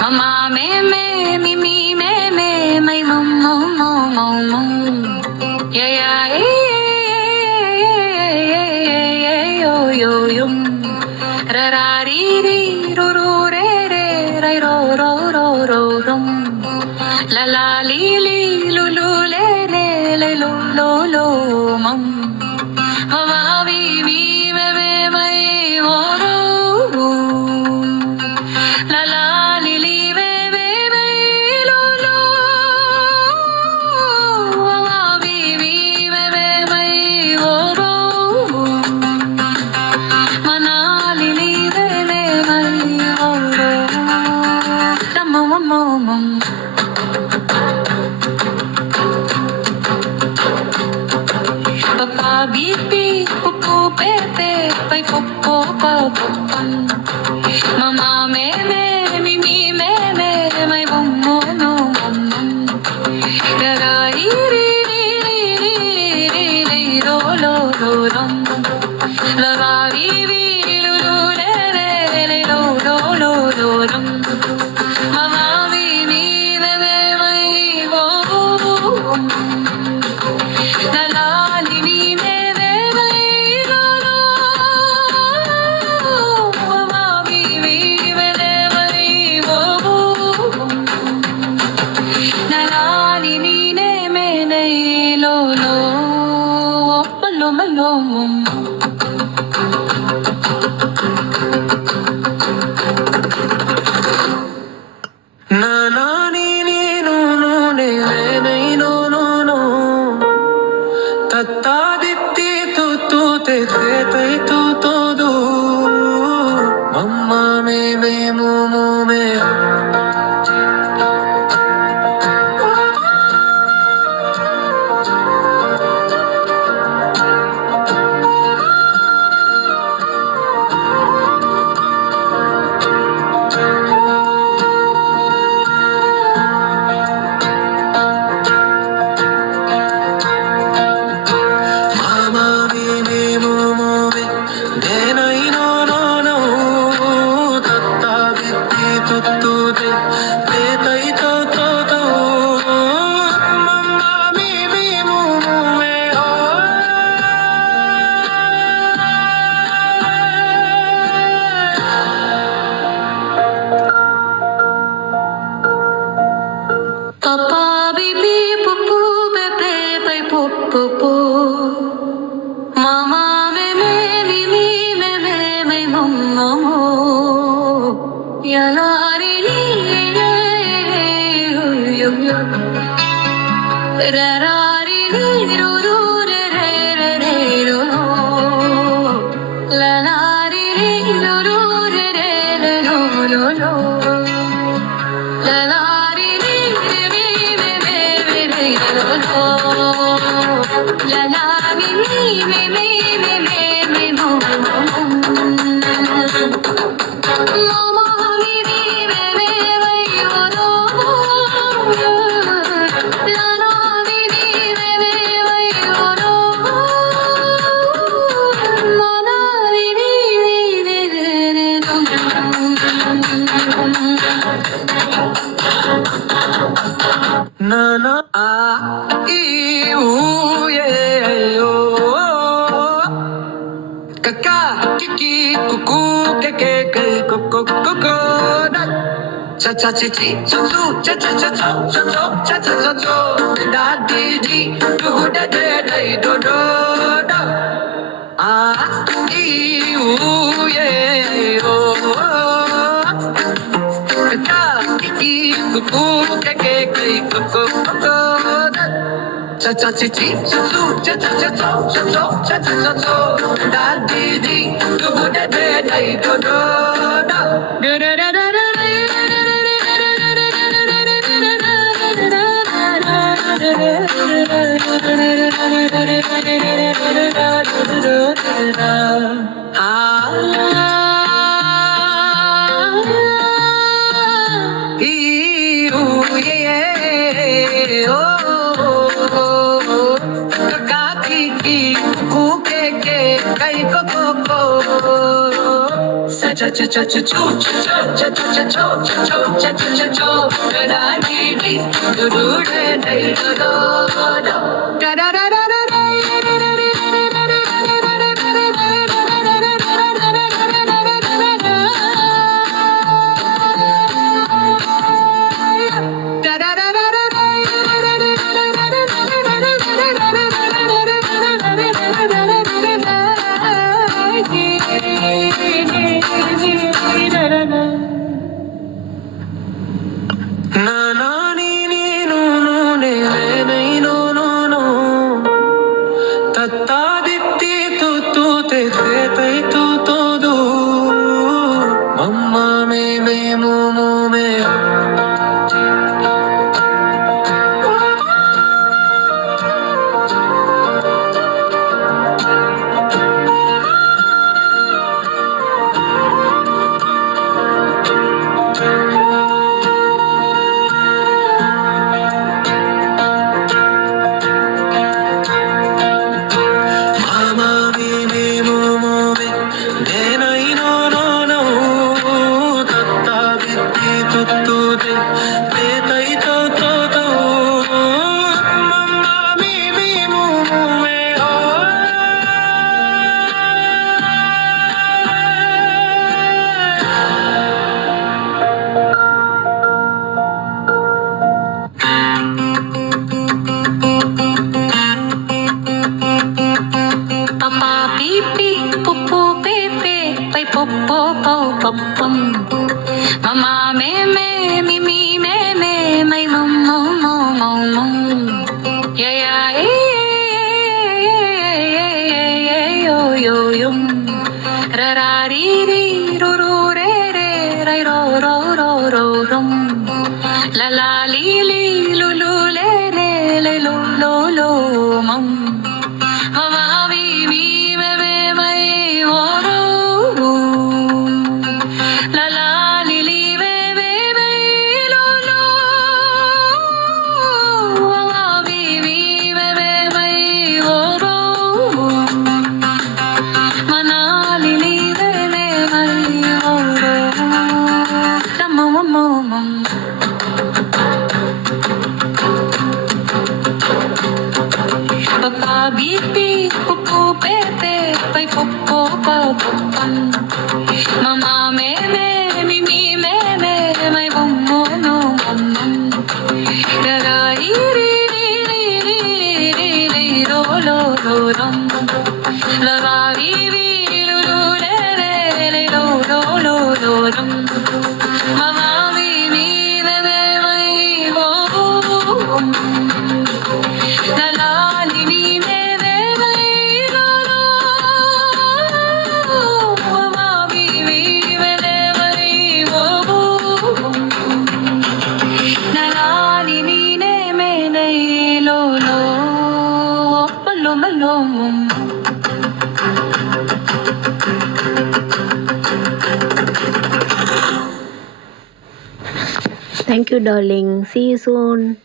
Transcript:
Mama me me mi mi me me my mum mum mum mum mum yeah yeah yo yo yo ra ra ri ri ru ru re re rai ro ro ro ro rum la la li li lu lu le le le lo lo lo mum mama vi vi me me my wo ro la la li li ve ve ve lo lo mama vi vi me me my wo ro mana li li ve ve my wo ro ram mum mum mum Papa bibi pupu pepe pai popo pa popan Mama me me mi mi me me mai bum mo no mum da ra ri ri ri ri ri ri ro lo ro ram la ra ri ri lu lu re re re lo lo lo lo ram Mama mi mi me me mai bo la la li li me me mai lo lo mama mi mi me me mai bo la la li li ne me ne lo lo malo malo na na ni ni no no ne ne no no no tatta ditti tu tu te te tu to do mamma me me mo mo me mama me me mo mo me ne nai no no no tatta ditti tu tu te tai to to do mamma me me mo mo me Papa bibi pupu bebe pai pupu pu Mama me me mi mi me me me mum mum ya la ri li le yo yo ra ra ri li ru ru re re re re ro la la ri li ru ru re re re ro ro ro la la ri li re mi me me me re ro ro la la mi mi me me me me me mo mama mi mi me me me yo ro la la mi mi me me me yo ro mana mi mi me me me na na a i u ye yo kaka kiki kuku keke ke koko koko da cha cha chi chi chu chu cha cha cha cha cha cha cha cha cha da di di du da da da do do da a i u ye yo kaka kiki kuku keke ke koko koko da cha cha chi chi chu chu cha cha cha cha cha cha cha cha da di di du da da da do do da da da da da Thank you, darling. See you soon.